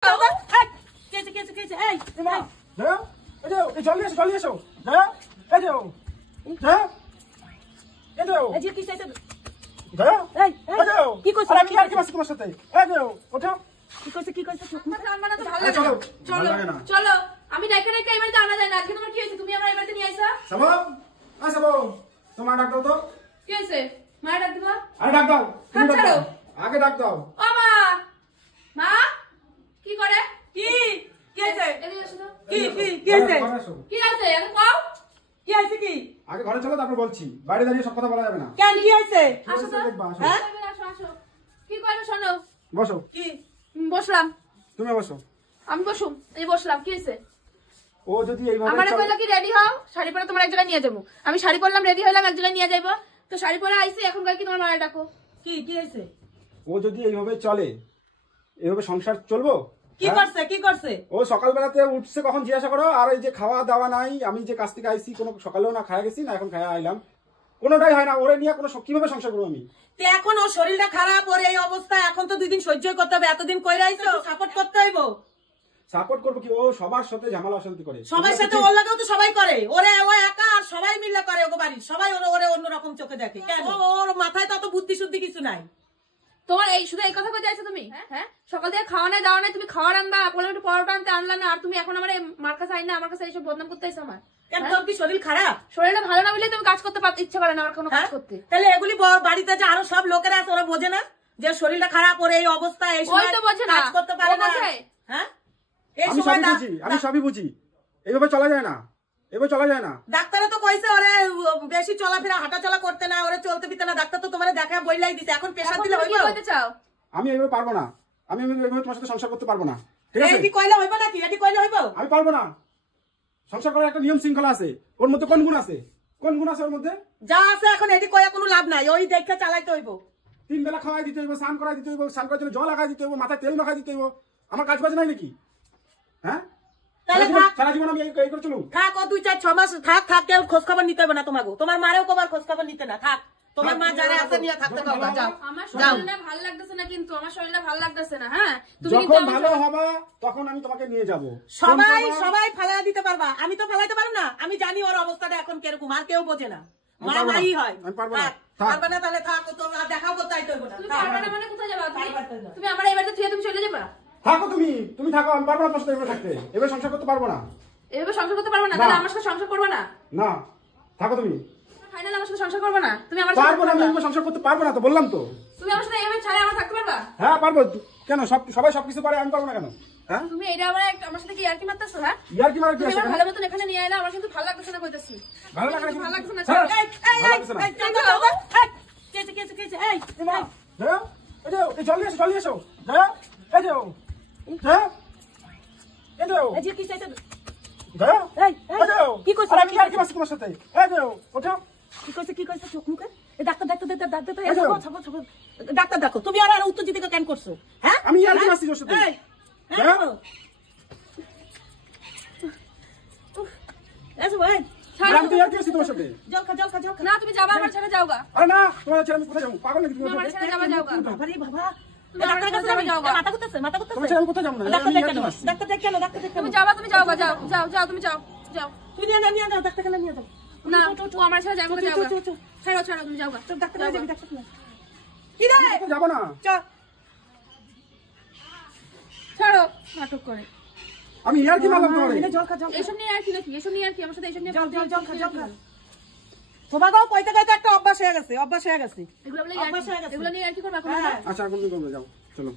চলো আমি ডাইকা ডাইকা এবারে আনা যায় না। আজকে তোমার কি হয়েছে? তুমি আমার এবারে নিয়ে আইছা। তোমার ডাক দাও তো। কি হয়েছে? মা ডাক দিবা। আরে ডাক দাও, তুমি ডাক দাও, আগে ডাক দাও। ও মা, মা কি করে? কি কি হয়েছে? এদিকে আসো তো। কি কি কি হয়েছে? কি আছে আমি কও? কি হয়েছে? কি আগে ঘরে চলো, তারপর বলছি। বাইরে দাঁড়িয়ে সব কথা বলা যাবে না। কেন কি হয়েছে? আসো তো। হ্যাঁ আসো আসো। কি কইলো শোনো? বসো। কি বসলাম। তুমি বসো। আমি বসুম। এই বসলাম। কি হয়েছে? ও যদি এইভাবে আমারে কইলো কি রেডি হও, শাড়ি পরে তোমার এক জায়গায় নিয়ে যাবো। আমি শাড়ি পরলাম, রেডি হইলাম, এক জায়গায় নিয়ে যাইবো। তো শাড়ি পরে আইছি, এখন কই কি তোমার মায়ের ডাকো। কি কি হয়েছে? ও যদি এইভাবে চলে, এইভাবে সংসার চলবো? কি করছে? কি করছে? ও সকালবেলাতে উঠছে কখন জিজ্ঞাসা করো। আর এই যে খাওয়া দাওয়া নাই, আমি যে কাছ থেকে আইছি, কোনো সকালেও না খাওয়া গেছি না এখন খাওয়া আইলাম, কোনোটাই হয় না। ওরে নিয়ে কোনো কিভাবে সংসার করবো আমি? এখন ওর শরীরটা খারাপ, ওর এই অবস্থা, এখন তো 2 দিন সহ্য করতে হবে। এতদিন কইরা আইছো, সাপোর্ট করতে হইব। সাপোর্ট করবো কি? ও সবার সাথে ঝামেলা অশান্তি করে। সবার সাথে ওর লাগেও তো সবাই করে। ওরে ও একা আর সবাই মিলে করে। ওগো বাড়ির সবাই ওরে অন্যরকম চোখে দেখে। কেন? ওর মাথায় তো অত বুদ্ধি শুদ্ধি কিছু নাই। তোমার এই শুধু এই কথা কইতে আইছো তুমি? হ্যাঁ, সকাল থেকে খাওয়া নাই দাওয়া নাই, তুমি খাওয়ার আনবা, বললাম একটু পরোটা আনতে আনলা না। আর তুমি এখন আমার মার কাছে আইনা আমার কাছে এইসব বদনাম করতে আইছো আমার। একদম কি শরীর খারাপ? শরীরটা ভালো না বলে তুমি কাজ করতে ইচ্ছা করে না আমার কোনো কাজ করতে। তাহলে এগুলি বাড়িতে যে আরো সব লোকেরা আছে ওরা বোঝে না যে শরীরটা খারাপ, ওর এই অবস্থা, এই সময় ওই তো বোঝে না, কাজ করতে পারে না। হ্যাঁ আমি সবই বুঝি। এইভাবে চলা যায় না, এভাবে চলা যায় না। ডাক্তারে তো কইছে ওরে বেশি চলাফেরা হাঁটা চলা করতে না, ওরে চলতে ফিরতে না। ডাক্তার তো তোমারে দেখা বইলাই দিছে। এখন প্রেসার দিলে হইব? কি কইতে চাও? আমি এইভাবে পারবো না। আমি এইভাবে তোমার সাথে সংসার করতে পারবো না। ঠিক আছে? এডি কইলে হইব নাকি? এডি কইলে হইব? আমি পারবো না। সংসার করার একটা নিয়ম শৃঙ্খলা আছে। ওর মধ্যে কোন গুণ আছে? কোন গুণ আছে ওর মধ্যে? যা আছে এখন এডি কইয়া কোনো লাভ নাই। ওই দেখে চালাইতে হইব। 3 বেলা খাওয়াই দিতে হইব, স্নান করাই দিতে হইব, স্নান করার জন্য জল লাগাই দিতে হইব, মাথায় তেল মাখাই দিতে হইব। আমার কাজ বাজ নাই নাকি? হ্যাঁ, সারা জীবন আমি এই করে চলুন? থাক, ও 2-4-6 মাস থাক। কেউ খোঁজ খবর নিতে হবে না তোমাকে। তোমার মারেও কবার খোঁজ খবর নিতে না। থাক, তোমার মা যারা আছে নিয়ে থাকতে দাও। যাও। আমার শরীরটা ভালো লাগতেছে না, কিন্তু আমার শরীরটা ভালো লাগতেছে না। হ্যাঁ, তুমি কিন্তু যখন ভালো হবে তখন আমি তোমাকে নিয়ে যাব। সবাই ফালায়া দিতে পারবা, আমি তো ফালাইতে পারব না। আমি জানি ওর অবস্থাটা এখন কিরকম, আর কেউ বোঝে না। মা মাই হয়। আমি পারবো না। পারবা না তাহলে থাক, তো দেখাও করতে আইতে হইব না। তুমি পারবে না মানে কোথায় যাবা তুমি? আমার এই বাড়িতে তুমি চলে যাবা? থাকো তুমি থাকো। আমি পারবো না তোমার সাথে এভাবে থাকতে। এভাবে সংসার করতে পারবো না। এভাবে সংসার করতে পারবে না? তাহলে আমার সাথে সংসার করবে না? না, থাকো তুমি। ফাইনাল আমার সাথে সংসার করবে না? তুমি আমার সাথে পারবো না। আমি এভাবে সংসার করতে পারবো না, তো বললাম তো। তুমি আমার সাথে এভাবে ছাড়া আমার থাকতে পারবা? হ্যাঁ পারবো। কেন? সবাই সবকিছু পারে, আমি পারবো না কেন? হ্যাঁ, তুমি এটা আমার সাথে কি ইয়ার্কি মারতেছো? হ্যাঁ, ইয়ার্কি মারার কি তুমি আছে? আমার ভালো মতন এখানে নিয়ে আইলা, আমার কিন্তু ভালো লাগতেছে না কইতাছি। ভালো লাগে না? ভালো লাগতেছে না। ছাড়ো। এই দাঁড়াও, এই যাও, এই জলদি এসো। দাঁড়াও, এই যাও, এই যাও। এই যে কি চাইছে? দাঁড়াও, এই যাও। কি কইছ? আরে আমি ইয়ার্কি মারছি তোমার সাথে। এই যাও, ওঠো। কি কইছে চোখ মুখে? এই ডাক্তার ডাক্তার দেখো। তুমি আর উত্তেজিত কেন করছো? হ্যাঁ, আমি ইয়ার্কি মারছি তোর সাথে। আমি তো ইয়ার্কি মারছি তোমার সাথে। জল খা। না তুমি যাবা, আমার ছেড়ে যাওগা। আরে না, তোমার ছেড়ে আমি কোথায় যাবো? পাগল নাকি তুমি? আমার ছেড়ে যাবা, যাওগা। বাবারে বাবা, তুমি আমার কাছে যাওগা। মাথা করতেছে। তোমার ছেড়ে আমি কোথায় যাবো না? ডাক্তার দেখ কেন? তুমি যাবা, তুমি যাওগা। যাও তুমি যাও। তুমি নিয়ে যাও, ডাক্তার কেন নিয়ে যাও? না ও আমার ছেড়ে যাবে, যাওগা। ছাড়ো তুমি যাওগা। ডাক্তার যাবি, ডাক্তার কি রে? আমি কোথাও যাবো না। ছাড়ো নাটক করে। আমি ইয়ার্কি মারলাম তোমারে। জল খা। এসব নিয়ে আর কি নাকি? এসব নিয়ে আর কি? আমার সাথে এসব নিয়ে জল খা। তোমাকেও কইতে একটা অভ্যাস হয়ে গেছে। এগুলো নিয়ে আর কি করবা? আচ্ছা, এখন তুমি করবে, যাও, চলো।